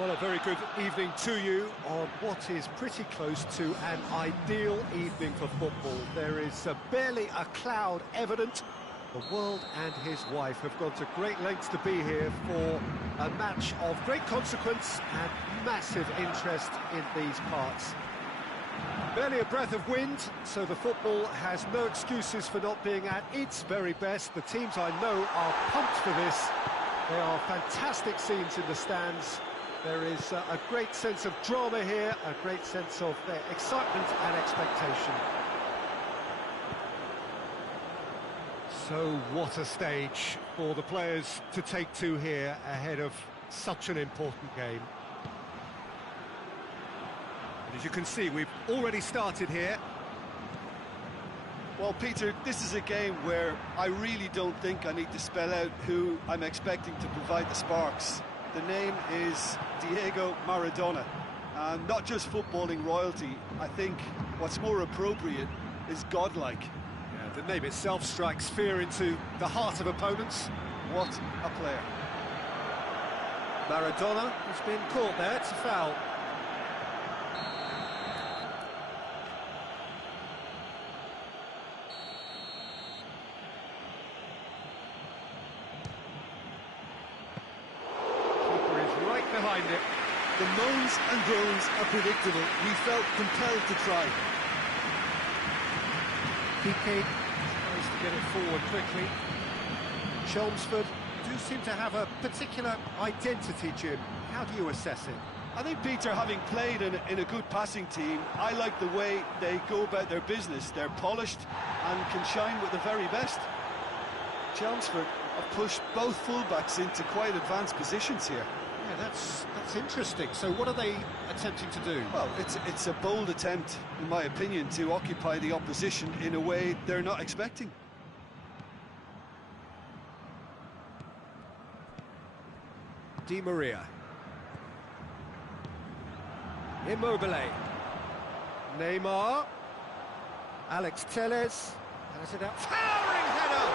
Well, a very good evening to you on what is pretty close to an ideal evening for football. There is barely a cloud evident. The world and his wife have gone to great lengths to be here for a match of great consequence and massive interest in these parts. Barely a breath of wind, so the football has no excuses for not being at its very best. The teams I know are pumped for this. There are fantastic scenes in the stands. There is a great sense of drama here, a great sense of excitement and expectation. So what a stage for the players to take to here ahead of such an important game. And as you can see, we've already started here. Well, Peter, this is a game where I really don't think I need to spell out who I'm expecting to provide the sparks. The name is Diego Maradona, and not just footballing royalty. I think what's more appropriate is godlike. Yeah, the name itself strikes fear into the heart of opponents. What a player. Maradona has been caught there, it's a foul. Behind it. The moans and groans are predictable. He felt compelled to try. Piqué tries to get it forward quickly. Chelmsford do seem to have a particular identity, Jim. How do you assess it? I think, Peter, having played in a good passing team, I like the way they go about their business. They're polished and can shine with the very best. Chelmsford have pushed both fullbacks into quite advanced positions here. Yeah, that's interesting. So what are they attempting to do? Well, it's a bold attempt, in my opinion, to occupy the opposition in a way they're not expecting. Di Maria. Immobile. Neymar. Alex Telles. Has it out. Towering header!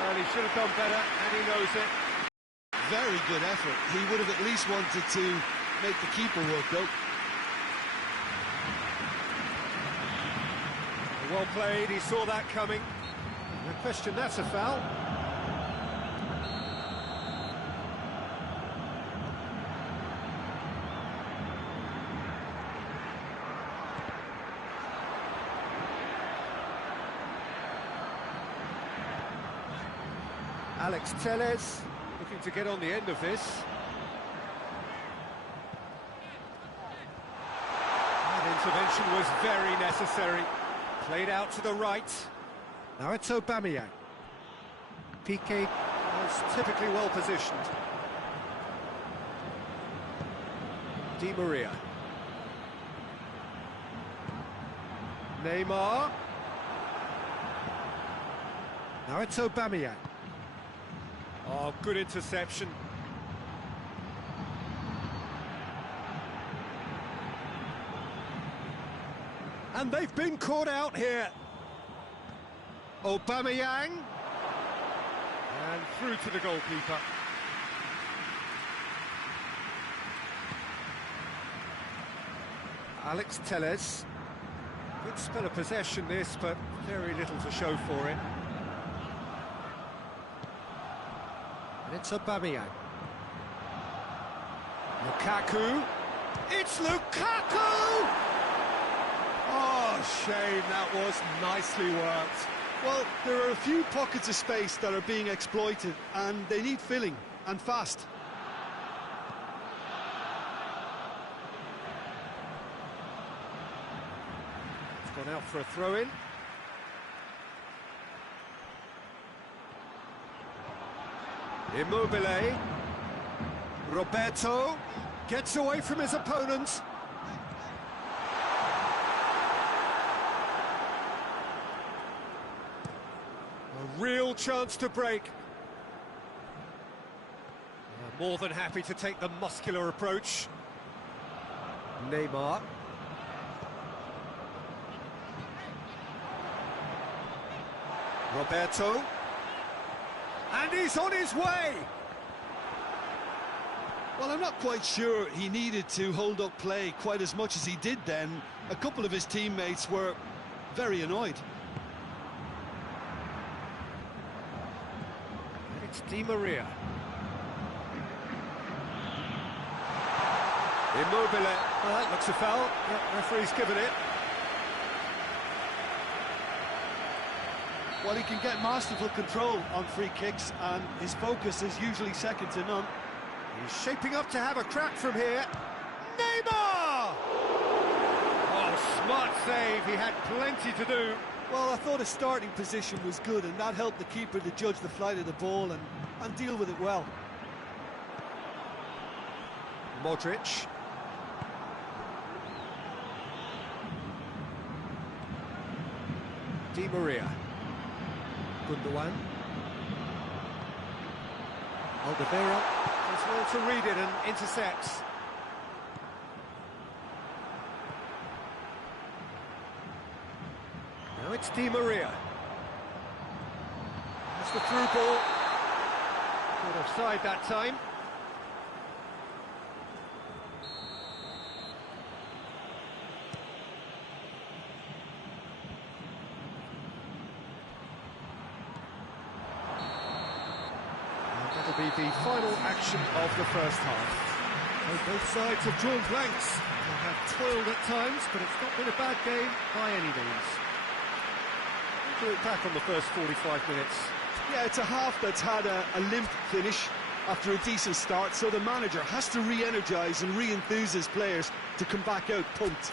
Well, he should have done better, and he knows it. Very good effort. He would have at least wanted to make the keeper work, though. Well played, he saw that coming. No question, that's a foul. Alex Telles looking to get on the end of this. That intervention was very necessary. Played out to the right. Now it's Aubameyang. Piqué was typically well positioned. Di Maria. Neymar. Now it's Aubameyang. Oh, good interception. And they've been caught out here. Aubameyang. And through to the goalkeeper. Alex Telles. Good spell of possession this, but very little to show for it. It's Aubameyang. Lukaku. It's Lukaku! Oh, shame, that was nicely worked. Well, there are a few pockets of space that are being exploited, and they need filling, and fast. It's gone out for a throw-in. Immobile. Roberto gets away from his opponent. A real chance to break. More than happy to take the muscular approach. Neymar. Roberto. And he's on his way! Well, I'm not quite sure he needed to hold up play quite as much as he did then. A couple of his teammates were very annoyed. It's Di Maria. Immobile. Well, that looks a foul. Yep, referee's given it. Well, he can get masterful control on free kicks, and his focus is usually second to none. He's shaping up to have a crack from here. Neymar! Oh, smart save. He had plenty to do. Well, I thought his starting position was good, and that helped the keeper to judge the flight of the ball and deal with it well. Modric. Di Maria. Gundogan. Alderweireld does well to read it and intercepts. Now it's Di Maria. That's the through ball. Good offside that time. That'll be the final action of the first half. So both sides have drawn blanks. They have toiled at times, but it's not been a bad game by any means. We'll look back on the first 45 minutes. Yeah, it's a half that's had a limp finish after a decent start, so the manager has to re-energise and re-enthuse his players to come back out pumped.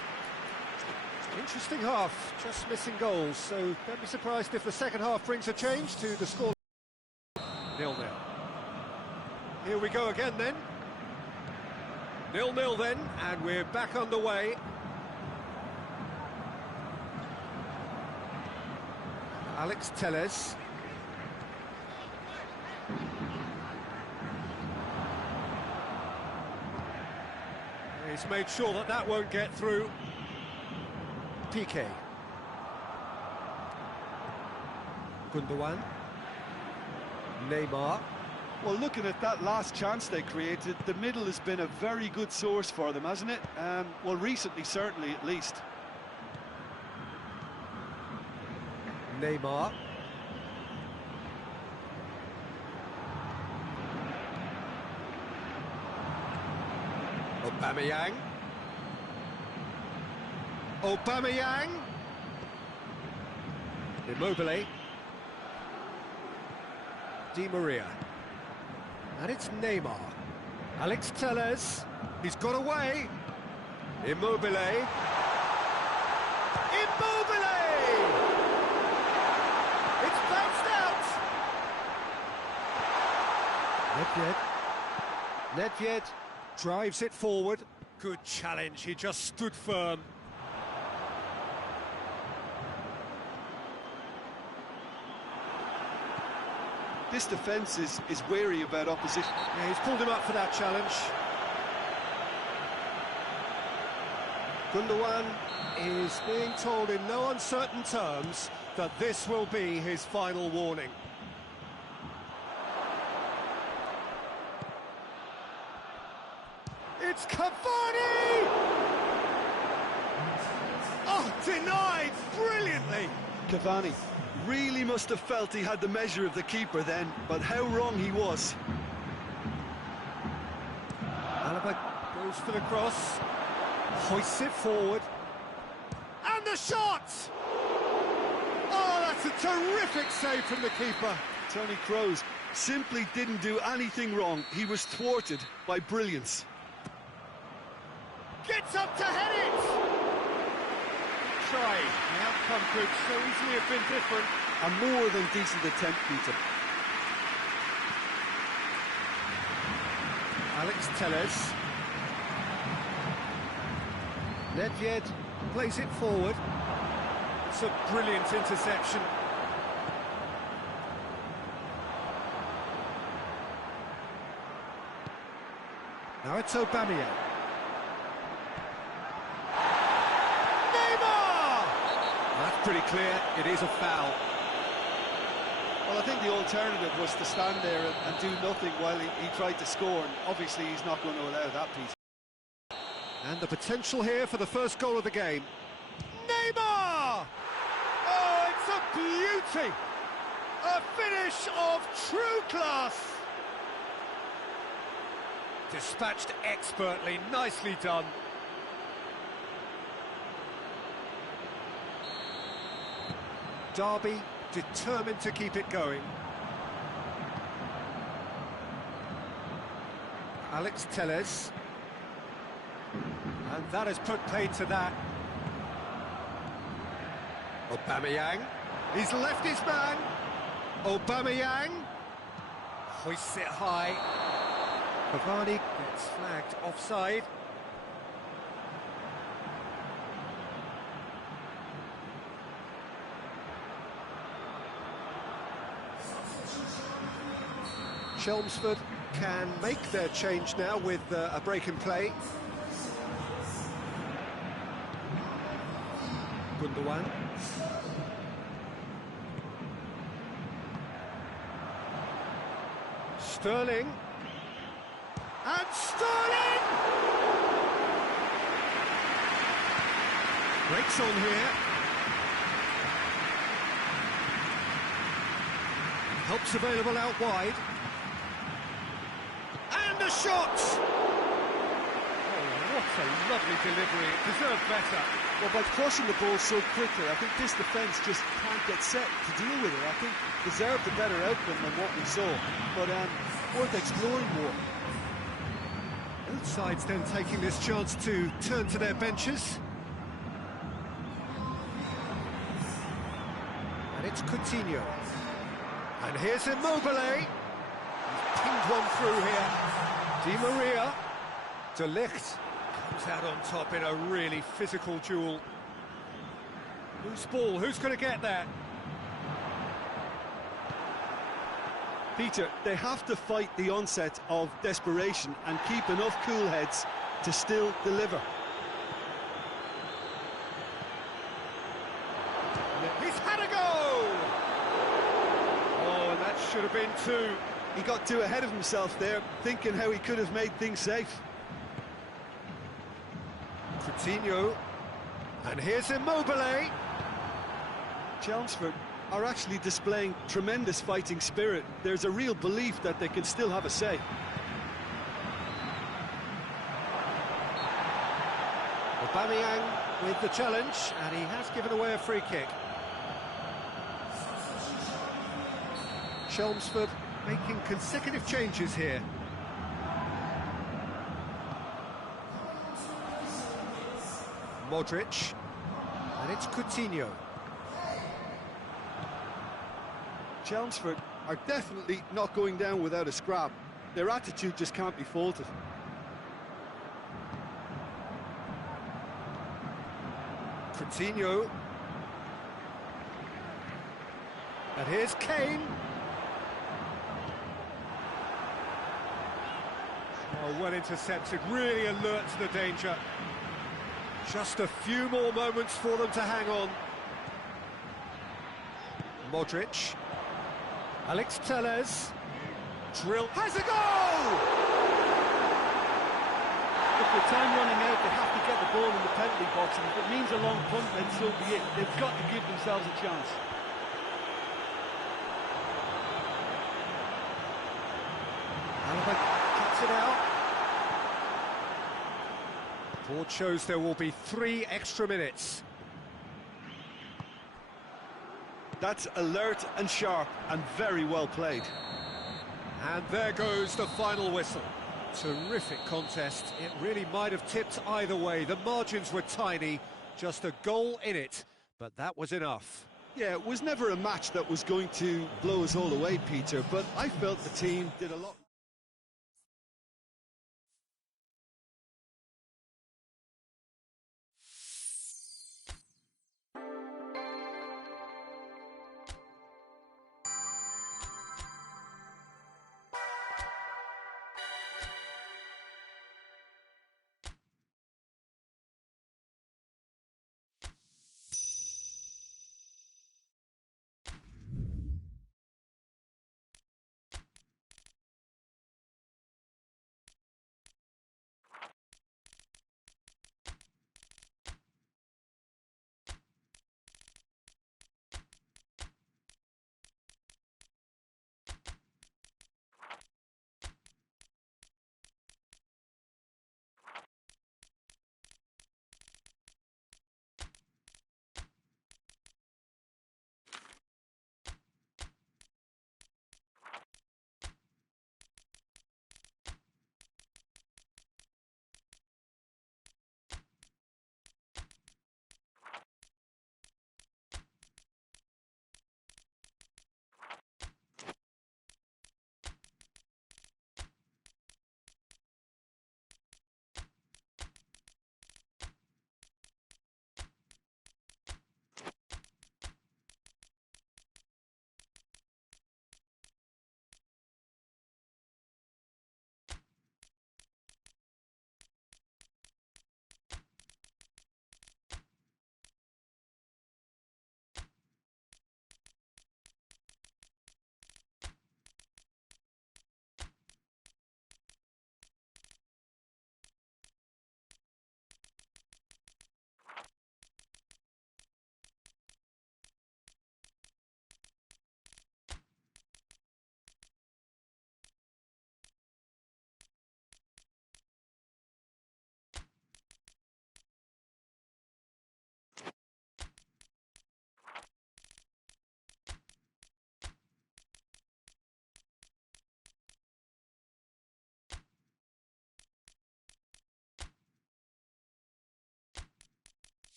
Interesting half, just missing goals, so don't be surprised if the second half brings a change to the score. 0-0. Here we go again then. 0-0 then, and we're back underway. Alex Telles. He's made sure that that won't get through. Piqué. Gundogan. Neymar. Well, looking at that last chance they created, the middle has been a very good source for them, hasn't it? Well, recently, certainly, at least. Neymar. Aubameyang. Aubameyang. Immobile. Di Maria. And it's Neymar. Alex Telles. He's got away. Immobile. Immobile! It's bounced out! Nedved drives it forward. Good challenge, he just stood firm. This defence is wary about opposition. Yeah, he's pulled him up for that challenge. Gundogan is being told in no uncertain terms that this will be his final warning. It's Cavani! Oh, denied brilliantly! Cavani really must have felt he had the measure of the keeper then, but how wrong he was. Alaba goes for the cross, hoists it forward, and the shot! Oh, that's a terrific save from the keeper. Toni Kroos simply didn't do anything wrong. He was thwarted by brilliance. Gets up to head it! Try. The outcome could so easily have been different. A more than decent attempt, Peter. Alex Telles. Nedved plays it forward. It's a brilliant interception. Now it's Aubameyang. Neymar! That's pretty clear, it is a foul. Well, I think the alternative was to stand there and do nothing while he tried to score, and obviously he's not going to allow that piece. And the potential here for the first goal of the game. Neymar! Oh, it's a beauty! A finish of true class! Dispatched expertly, nicely done. Derby determined to keep it going. Alex Telles. And that has put paid to that. Aubameyang. He's left his man. Aubameyang. Hoists it high. Cavani gets flagged offside. Chelmsford can make their change now with a break in play. Gundogan. Sterling. And Sterling! Breaks on here. Helps available out wide. And the shot! Oh, what a lovely delivery. It deserved better. Well, by crushing the ball so quickly, I think this defence just can't get set to deal with it. I think deserved a better outcome than what we saw, but worth exploring more. Both sides then taking this chance to turn to their benches. And it's Coutinho. And here's Immobile. He's pinged one through here. Di Maria. De Ligt comes out on top in a really physical duel. Loose ball, who's going to get that? Peter, they have to fight the onset of desperation and keep enough cool heads to still deliver. He's had a go! Oh, and that should have been two. He got too ahead of himself there, thinking how he could have made things safe. Coutinho. And here's Immobile. Chelmsford are actually displaying tremendous fighting spirit. There's a real belief that they can still have a say. Aubameyang with the challenge, and he has given away a free kick. Chelmsford making consecutive changes here. Modric, and it's Coutinho. Chelmsford are definitely not going down without a scrap. Their attitude just can't be faulted. Coutinho. And here's Kane. Oh, well intercepted, really alert to the danger. Just a few more moments for them to hang on. Modric. Alex Telles. Drill. Has a goal! If the time running out, they have to get the ball in the penalty box, and if it means a long punt, then so be it. They've got to give themselves a chance. Alaba cuts it out. Board shows there will be 3 extra minutes. That's alert and sharp and very well played. And there goes the final whistle. Terrific contest. It really might have tipped either way. The margins were tiny, just a goal in it, but that was enough. Yeah, it was never a match that was going to blow us all away, Peter, but I felt the team did a lot.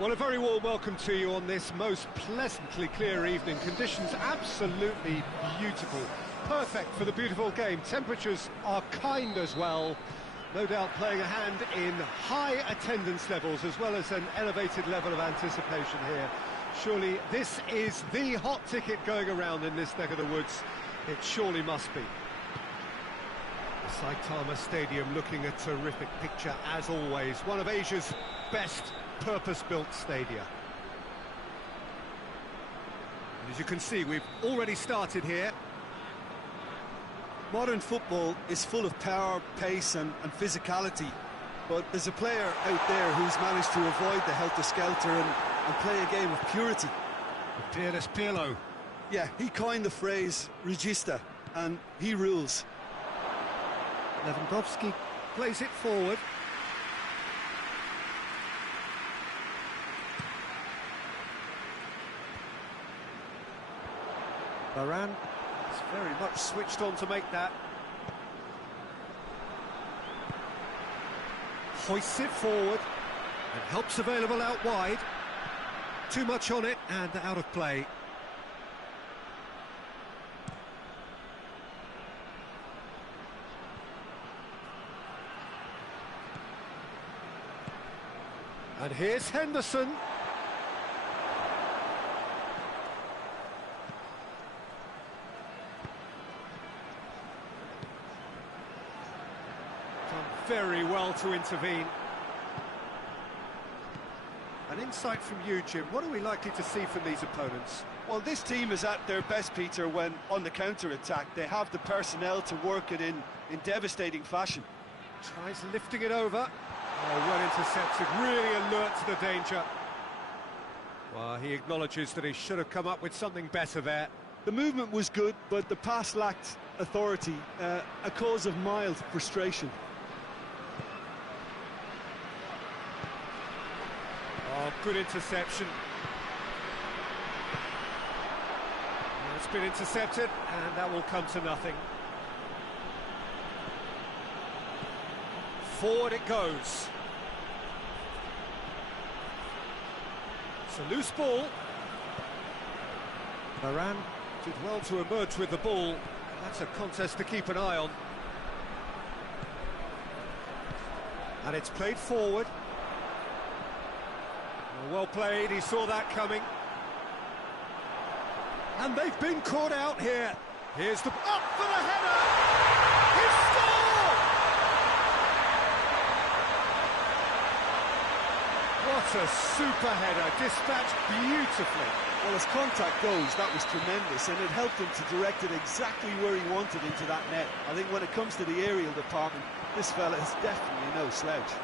Well, a very warm welcome to you on this most pleasantly clear evening. Conditions absolutely beautiful. Perfect for the beautiful game. Temperatures are kind as well. No doubt playing a hand in high attendance levels as well as an elevated level of anticipation here. Surely this is the hot ticket going around in this neck of the woods. It surely must be. The Saitama Stadium looking a terrific picture as always. One of Asia's best purpose-built stadia. And as you can see, we've already started here. Modern football is full of power, pace and physicality, but there's a player out there who's managed to avoid the helter-skelter and play a game of purity. Fearless Pirlo. Yeah, he coined the phrase regista, and he rules. Lewandowski plays it forward. Varane is very much switched on to make that. Hoists it forward and helps available out wide. Too much on it and out of play. And here's Henderson. Done very well to intervene. An insight from you, Jim. What are we likely to see from these opponents? Well, this team is at their best, Peter, when on the counter-attack. They have the personnel to work it in devastating fashion. Tries lifting it over. Oh, well intercepted, really alert to the danger. Well, he acknowledges that he should have come up with something better there. The movement was good, but the pass lacked authority, a cause of mild frustration. Oh, good interception. And it's been intercepted, and that will come to nothing. Forward it goes. It's a loose ball. Varane did well to emerge with the ball. That's a contest to keep an eye on. And it's played forward. Well played, he saw that coming. And they've been caught out here. Here's the... up for the header! He scored! What a super header, dispatched beautifully. Well, as contact goes, that was tremendous, and it helped him to direct it exactly where he wanted into that net. I think when it comes to the aerial department, this fella is definitely no slouch.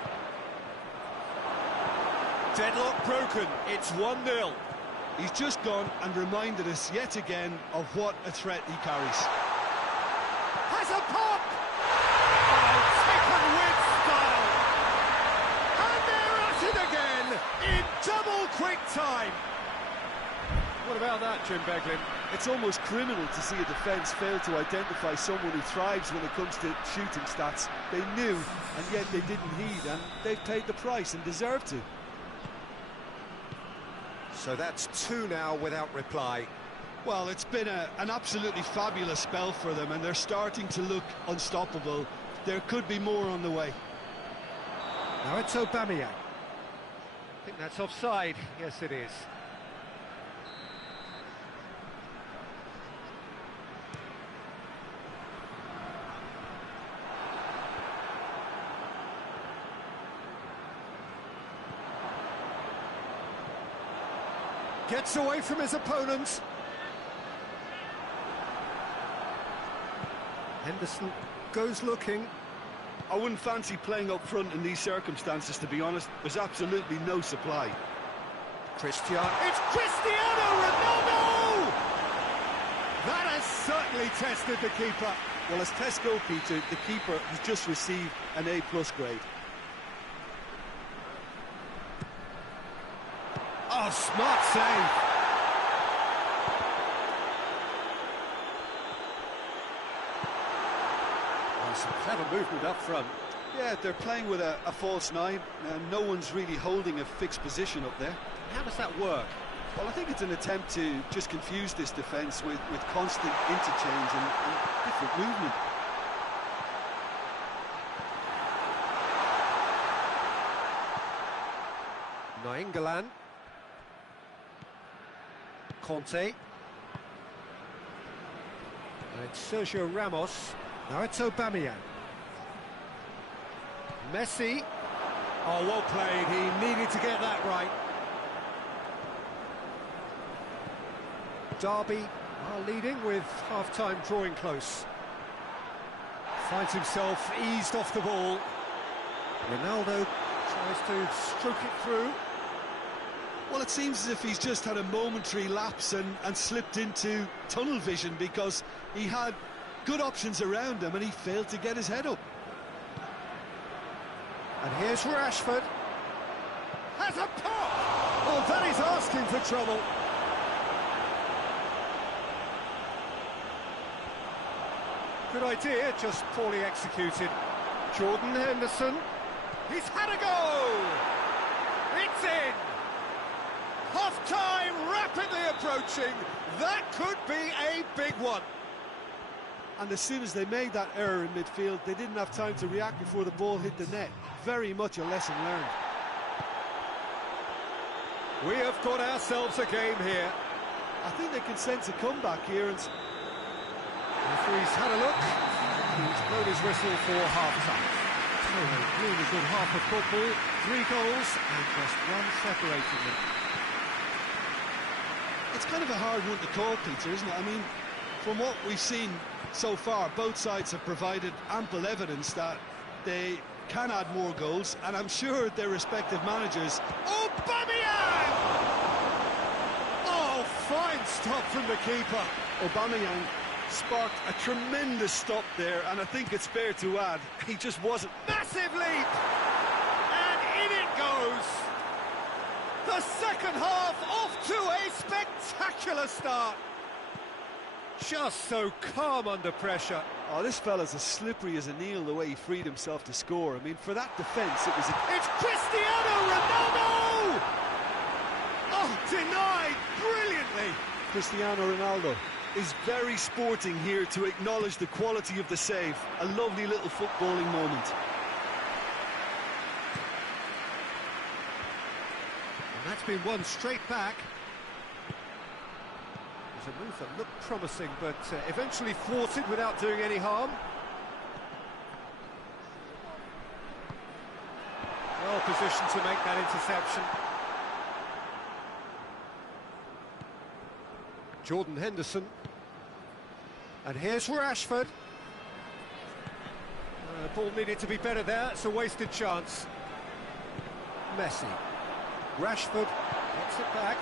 Deadlock broken, it's 1-0. He's just gone and reminded us yet again of what a threat he carries. Has a pop! Oh, taken with style! And they're at it again, in double quick time! What about that, Jim Beglin? It's almost criminal to see a defence fail to identify someone who thrives when it comes to shooting stats. They knew, and yet they didn't heed, and they've paid the price and deserve to. So that's 2 now without reply. Well, it's been an absolutely fabulous spell for them, and they're starting to look unstoppable. There could be more on the way. Now it's Aubameyang. I think that's offside. Yes, it is. Gets away from his opponent. Henderson goes looking. I wouldn't fancy playing up front in these circumstances, to be honest. There's absolutely no supply. Cristiano. It's Cristiano Ronaldo! That has certainly tested the keeper. Well, as tests go, Peter, the keeper has just received an A+ grade. Oh, smart save. Oh, some clever movement up front. Yeah, they're playing with a false nine, and no one's really holding a fixed position up there. How does that work? Well, I think it's an attempt to just confuse this defence with constant interchange and different movement. Nainggolan. Conte. And it's Sergio Ramos. Now it's Aubameyang. Messi. Oh, well played. He needed to get that right. Derby are leading with half-time drawing close. Finds himself eased off the ball. Ronaldo tries to stroke it through. Well, it seems as if he's just had a momentary lapse and slipped into tunnel vision, because he had good options around him and he failed to get his head up. And here's Rashford. Has a pop! Oh, that is asking for trouble. Good idea, just poorly executed. Jordan Henderson. He's had a go! It's in! Half-time rapidly approaching. That could be a big one. And as soon as they made that error in midfield, they didn't have time to react before the ball hit the net. Very much a lesson learned. We have got ourselves a game here. I think they can sense a comeback here, and referee's had a look. He's blown his whistle for half-time. So a really good half of football, 3 goals and just one separating them. it's kind of a hard one to call, Peter, isn't it? I mean, from what we've seen so far, both sides have provided ample evidence that they can add more goals, and I'm sure their respective managers... Aubameyang! Oh, fine stop from the keeper. Aubameyang sparked a tremendous stop there, and I think it's fair to add, he just wasn't... Massive leap! And in it goes! The second half off to a spectacular start. Just so calm under pressure. Oh, this fella's as slippery as an eel, the way he freed himself to score. I mean, for that defence, it was... It's Cristiano Ronaldo! Oh, denied brilliantly. Cristiano Ronaldo is very sporting here to acknowledge the quality of the save. A lovely little footballing moment. And that's been won straight back. It was a move that looked promising, but eventually thwarted without doing any harm. Well positioned to make that interception. Jordan Henderson. And here's Rashford. The ball needed to be better there. It's a wasted chance. Messi. Rashford gets it back.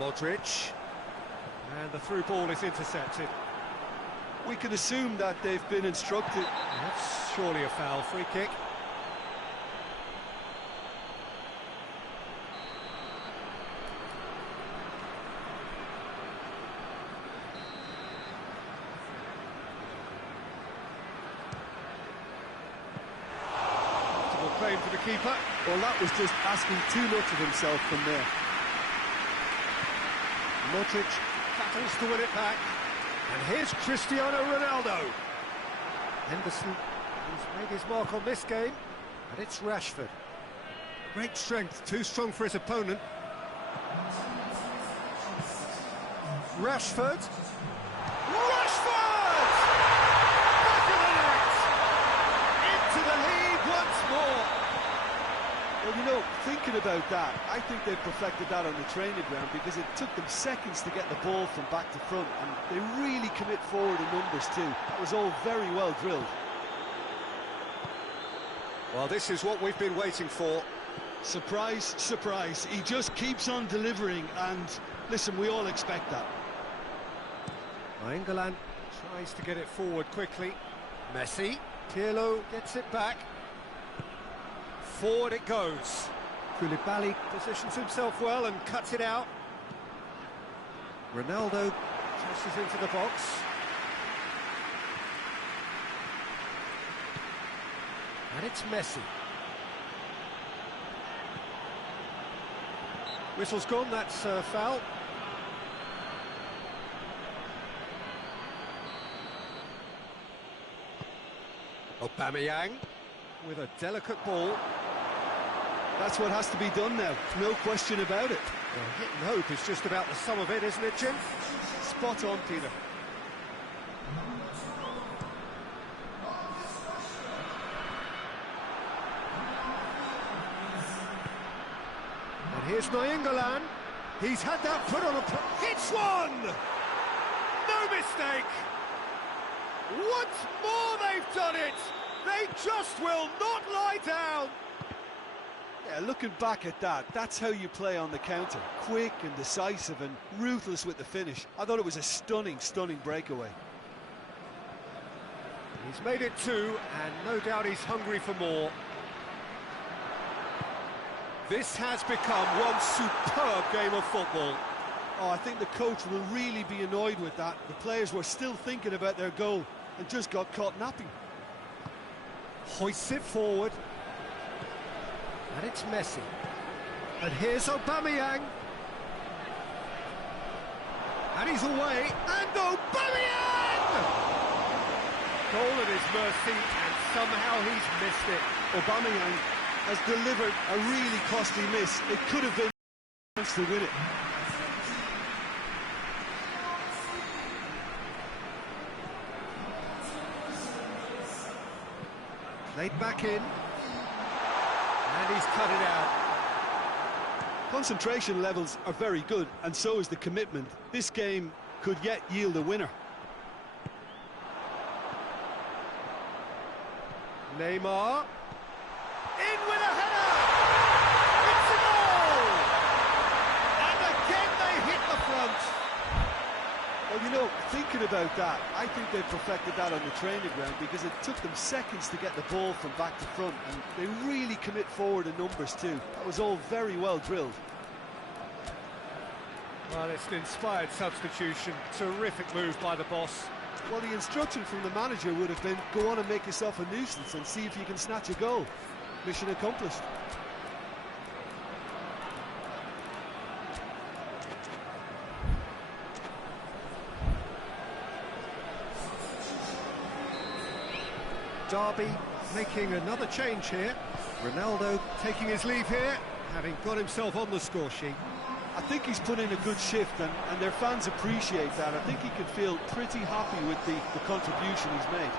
Modric. And the through ball is intercepted. We can assume that they've been instructed. That's surely a foul. Free kick. Claim for the keeper. Well, that was just asking too much of himself from there. Modric battles to win it back. And here's Cristiano Ronaldo. Henderson has made his mark on this game. And it's Rashford. Great strength, too strong for his opponent. Rashford. Rashford! Back of the net! Into the lead once more. Well, you know, thinking about that, I think they've perfected that on the training ground, because it took them seconds to get the ball from back to front, and they really commit forward in numbers too. That was all very well drilled. Well, this is what we've been waiting for. Surprise, surprise. He just keeps on delivering, and listen, we all expect that. Nainggolan tries to get it forward quickly. Messi. Pirlo gets it back. Forward it goes. Koulibaly positions himself well and cuts it out. Ronaldo tosses into the box. And it's Messi. Whistle's gone, that's a foul. Aubameyang with a delicate ball. That's what has to be done now, no question about it. Well, hit and hope is just about the sum of it, isn't it, Jim? Spot on, Peter. And here's Nainggolan. He's had that put on a... Hits one! No mistake! Once more they've done it! They just will not lie down! Yeah, looking back at that, that's how you play on the counter. Quick and decisive and ruthless with the finish. I thought it was a stunning, stunning breakaway. He's made it two, and no doubt he's hungry for more. This has become one superb game of football. Oh, I think the coach will really be annoyed with that. The players were still thinking about their goal and just got caught napping. Hoists it forward. And it's Messi. And here's Aubameyang. And he's away. And Aubameyang! Goal at his mercy, and somehow he's missed it. Aubameyang has delivered a really costly miss. It could have been a chance to win it. Played back in. And he's cut it out. Concentration levels are very good, and so is the commitment. This game could yet yield a winner. Neymar. In with a header! It's a goal! And again they hit the front. Well, you know, thinking about that, I think they perfected that on the training ground because it took them seconds to get the ball from back to front, and they really commit forward in numbers too. That was all very well drilled. Well, it's an inspired substitution. Terrific move by the boss. Well, the instruction from the manager would have been, go on and make yourself a nuisance and see if you can snatch a goal. Mission accomplished. Derby making another change here. Ronaldo taking his leave here, having got himself on the score sheet. I think he's put in a good shift, and their fans appreciate that. I think he can feel pretty happy with the contribution he's made.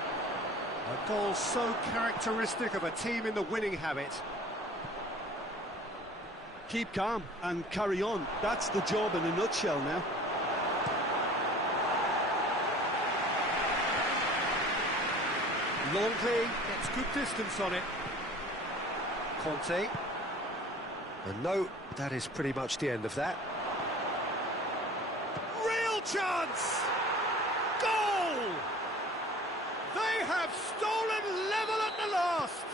A goal so characteristic of a team in the winning habit. Keep calm and carry on. That's the job in a nutshell now. Longley gets good distance on it. Conte. And no, that is pretty much the end of that. Real chance! Goal! They have stolen level at the last!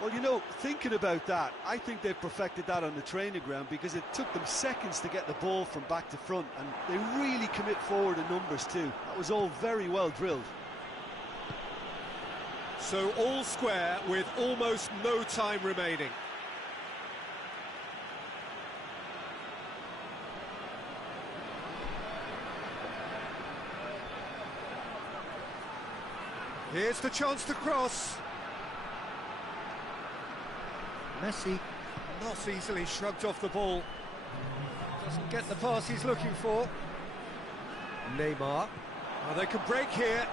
Well, you know, thinking about that, I think they've perfected that on the training ground because it took them seconds to get the ball from back to front, and they really commit forward in numbers too. That was all very well drilled. So all square with almost no time remaining. Here's the chance to cross. Messi not easily shrugged off the ball. Doesn't get the pass he's looking for. Neymar. Oh, they could break here.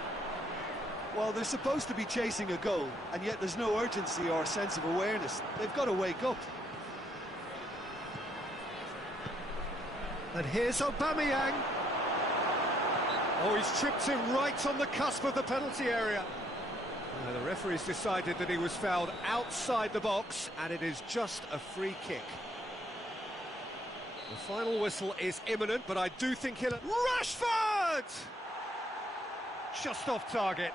Well, they're supposed to be chasing a goal, and yet there's no urgency or sense of awareness. They've got to wake up. And here's Aubameyang. Oh, he's tripped him right on the cusp of the penalty area. The referee's decided that he was fouled outside the box, and it is just a free kick. The final whistle is imminent, but I do think he'll... Rashford! Just off target.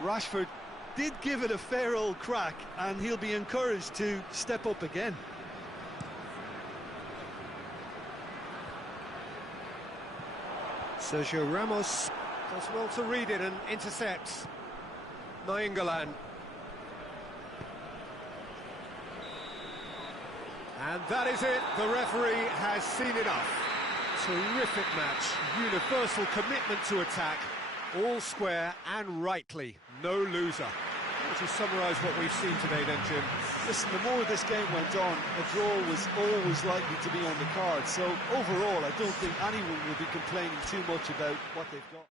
Rashford did give it a fair old crack, and he'll be encouraged to step up again. Sergio Ramos does well to read it and intercepts. Nainggolan. And that is it. The referee has seen enough. Terrific match. Universal commitment to attack. All square and rightly. No loser. How would you summarise what we've seen today then, Jim? Listen, the more this game went on, a draw was always likely to be on the card. So overall, I don't think anyone will be complaining too much about what they've got.